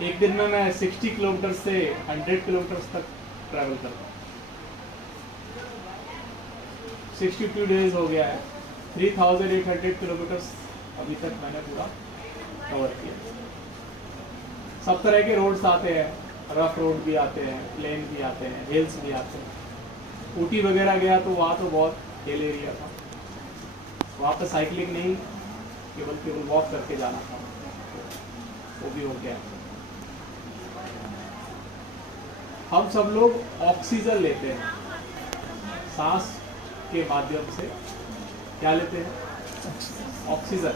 एक दिन में मैं 60 किलोमीटर से 100 किलोमीटर तक ट्रैवल करता हूँ। 62 डेज हो गया है, 3800 किलोमीटर्स अभी तक मैंने पूरा कवर किया। सब तरह के रोड्स आते हैं, रफ रोड भी आते हैं, प्लेन भी आते हैं, हिल्स भी आते हैं। ऊटी वगैरह गया तो वहाँ तो बहुत हिल एरिया था, वहाँ पर साइकिलिंग नहीं, केवल वॉक करके जाना था, वो भी हो गया। हम सब लोग ऑक्सीजन लेते हैं, सांस के माध्यम से क्या लेते हैं? ऑक्सीजन।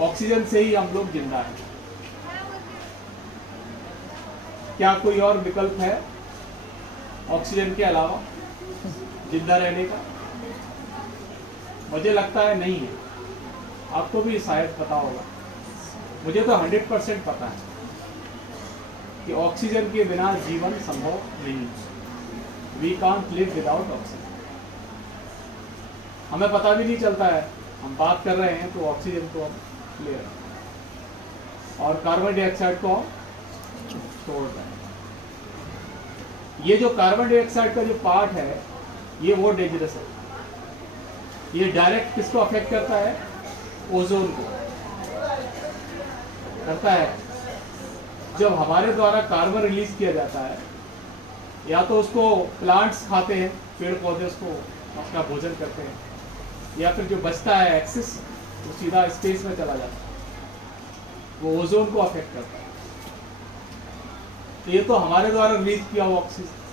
ऑक्सीजन से ही हम लोग जिंदा हैं। क्या कोई और विकल्प है ऑक्सीजन के अलावा जिंदा रहने का? मुझे लगता है नहीं है। आपको भी शायद पता होगा, मुझे तो 100% पता है कि ऑक्सीजन के बिना जीवन संभव नहीं है। We can't live without oxygen. हमें पता भी नहीं चलता है, हम बात कर रहे हैं तो ऑक्सीजन को हम ले रहे हैं और कार्बन डाइऑक्साइड को हम छोड़ रहे हैं। ये जो कार्बन डाइऑक्साइड का जो पार्ट है, ये वो डेंजरस है। ये डायरेक्ट किसको अफेक्ट करता है? ओजोन को करता है। जब हमारे द्वारा कार्बन रिलीज किया जाता है, या तो उसको प्लांट्स खाते हैं, पेड़ पौधे उसको अपना भोजन करते हैं, या फिर जो बचता है एक्सेस वो सीधा स्पेस में चला जाता है, वो ओजोन को अफेक्ट करता है। तो ये तो हमारे द्वारा रिलीज किया हुआ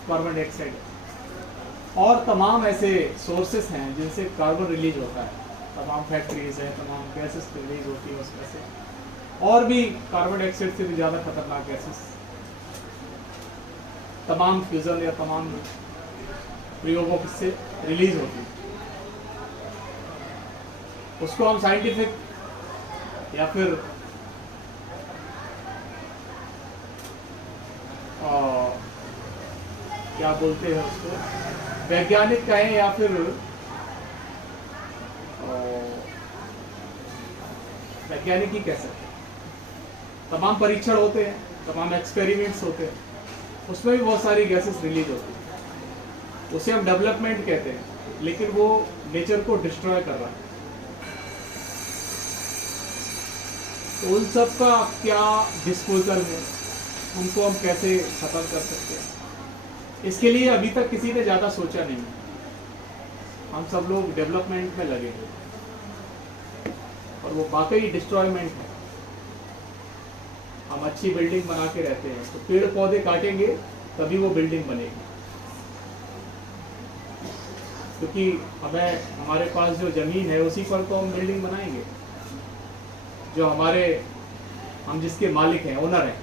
कार्बन डाइऑक्साइड है। और तमाम ऐसे सोर्सेस हैं जिनसे कार्बन रिलीज होता है, तमाम फैक्ट्रीज हैं, तमाम गैसेस रिलीज होती है उसमें से, और भी कार्बन डाइऑक्साइड से भी ज़्यादा खतरनाक गैसेस, तमाम फ्यूजन या तमाम प्रयोगों से रिलीज होती है। उसको हम साइंटिफिक या फिर क्या बोलते हैं उसको, वैज्ञानिक कहें या फिर वैज्ञानिक ही कह सकते हैं। तमाम परीक्षण होते हैं, तमाम एक्सपेरिमेंट्स होते हैं, उसमें भी बहुत सारी गैसेस रिलीज होती है। उसे हम डेवलपमेंट कहते हैं, लेकिन वो नेचर को डिस्ट्रॉय कर रहा है। तो उन सब का क्या डिस्पोजल है, उनको हम कैसे खत्म कर सकते हैं, इसके लिए अभी तक किसी ने ज़्यादा सोचा नहीं। हम सब लोग डेवलपमेंट में लगे हैं और वो वाकई डिस्ट्रॉयमेंट है। हम अच्छी बिल्डिंग बना के रहते हैं, तो पेड़ पौधे काटेंगे तभी वो बिल्डिंग बनेगी, क्योंकि हमें हमारे पास जो ज़मीन है उसी पर तो हम बिल्डिंग बनाएंगे। जो हम जिसके मालिक हैं, ओनर हैं,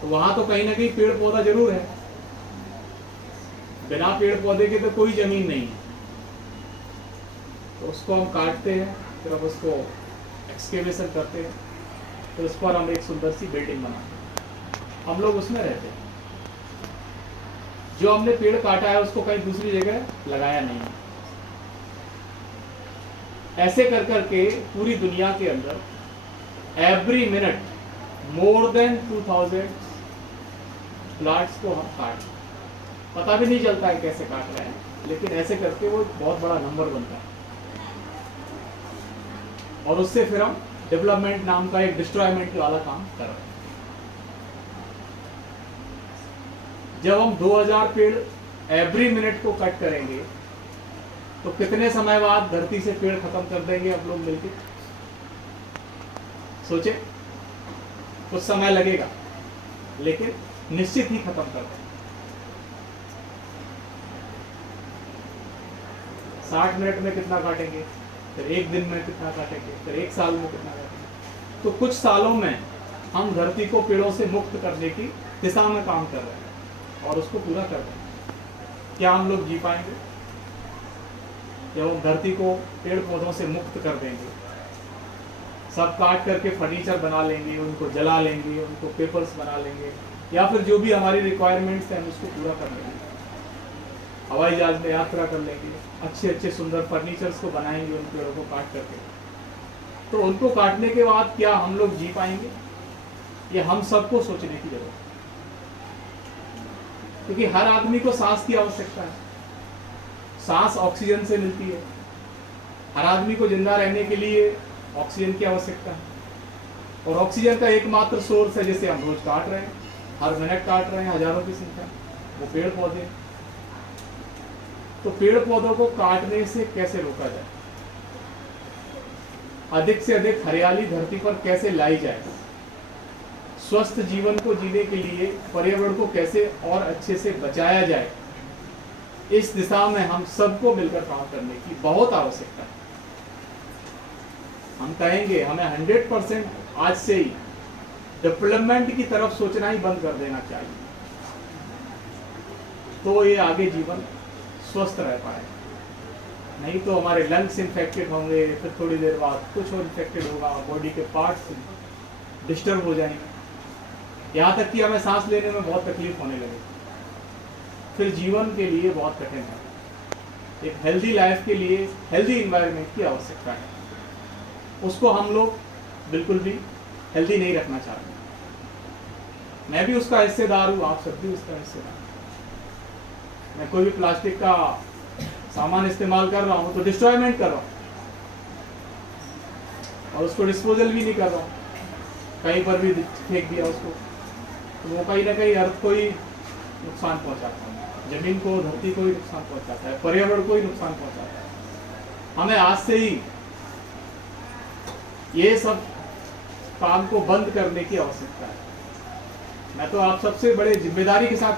तो वहाँ तो कहीं ना कहीं पेड़ पौधा जरूर है। बिना पेड़ पौधे के तो कोई ज़मीन नहीं है। तो उसको हम काटते हैं, फिर हम उसको एक्सकेवेशन करते हैं, फिर उस पर हम एक सुंदर सी बिल्डिंग बनाते हैं। हम लोग उसमें रहते हैं। जो हमने पेड़ काटा है उसको कहीं दूसरी जगह लगाया नहीं है। ऐसे कर करके पूरी दुनिया के अंदर every minute more than 2000 plants को हम काट, पता भी नहीं चलता है कैसे काट रहे हैं, लेकिन ऐसे करके वो बहुत बड़ा नंबर बनता है। और उससे फिर हम डेवलपमेंट नाम का एक डिस्ट्रॉयमेंट वाला काम कर रहे हैं। जब हम 2000 पेड़ एवरी मिनट को कट करेंगे, तो कितने समय बाद धरती से पेड़ खत्म कर देंगे हम लोग मिलकर? सोचे, कुछ समय लगेगा, लेकिन निश्चित ही खत्म कर देंगे। 60 मिनट में कितना काटेंगे, फिर एक दिन में कितना काटेंगे, फिर एक साल में कितना काटेंगे। तो कुछ सालों में हम धरती को पेड़ों से मुक्त करने की दिशा में काम कर रहे हैं और उसको पूरा कर रहे हैं। क्या हम लोग जी पाएंगे? जब हम धरती को पेड़ पौधों से मुक्त कर देंगे, सब काट करके फर्नीचर बना लेंगे, उनको जला लेंगे, उनको पेपर्स बना लेंगे, या फिर जो भी हमारी रिक्वायरमेंट्स हैं हम उसको पूरा कर लेंगे, हवाई जहाज में यात्रा कर लेंगे, अच्छे अच्छे सुंदर फर्नीचर्स को बनाएंगे उन पेड़ों को काट करके। तो उनको काटने के बाद क्या हम लोग जी पाएंगे? ये हम सबको सोचने की जरूरत है, क्योंकि हर आदमी को सांस की आवश्यकता है। सांस ऑक्सीजन से मिलती है। हर आदमी को जिंदा रहने के लिए ऑक्सीजन की आवश्यकता है, और ऑक्सीजन का एकमात्र सोर्स है जिसे हम रोज काट रहे हैं, हर मिनट काट रहे हैं हजारों की संख्या, वो पेड़ पौधे। तो पेड़ पौधों को काटने से कैसे रोका जाए, अधिक से अधिक हरियाली धरती पर कैसे लाई जाए, स्वस्थ जीवन को जीने के लिए पर्यावरण को कैसे और अच्छे से बचाया जाए, इस दिशा में हम सबको मिलकर काम करने की बहुत आवश्यकता है। हम कहेंगे हमें 100% आज से ही डेवलपमेंट की तरफ सोचना ही बंद कर देना चाहिए, तो ये आगे जीवन स्वस्थ रह पाए। नहीं तो हमारे लंग्स इन्फेक्टेड होंगे, फिर थोड़ी देर बाद कुछ और इन्फेक्टेड होगा, बॉडी के पार्ट्स डिस्टर्ब हो जाएंगे, यहाँ तक कि हमें सांस लेने में बहुत तकलीफ होने लगेगी, फिर जीवन के लिए बहुत कठिन है। एक हेल्दी लाइफ के लिए हेल्दी इन्वायरमेंट की आवश्यकता है, उसको हम लोग बिल्कुल भी हेल्दी नहीं रखना चाहते। मैं भी उसका हिस्सेदार हूँ, आप सब भी उसका हिस्सेदार। मैं कोई भी प्लास्टिक का सामान इस्तेमाल कर रहा हूँ तो डिस्ट्रॉयमेंट कर रहा हूँ, और उसको डिस्पोजल भी नहीं कर रहा हूँ, कहीं पर भी फेंक दिया उसको, तो वो कहीं ना कहीं अर्थ को ही नुकसान पहुंचाता है, जमीन को, धरती को ही नुकसान पहुंचाता है, पर्यावरण को ही नुकसान पहुंचाता है। हमें आज से ही ये सब काम को बंद करने की आवश्यकता है। मैं तो आप सबसे बड़े जिम्मेदारी के साथ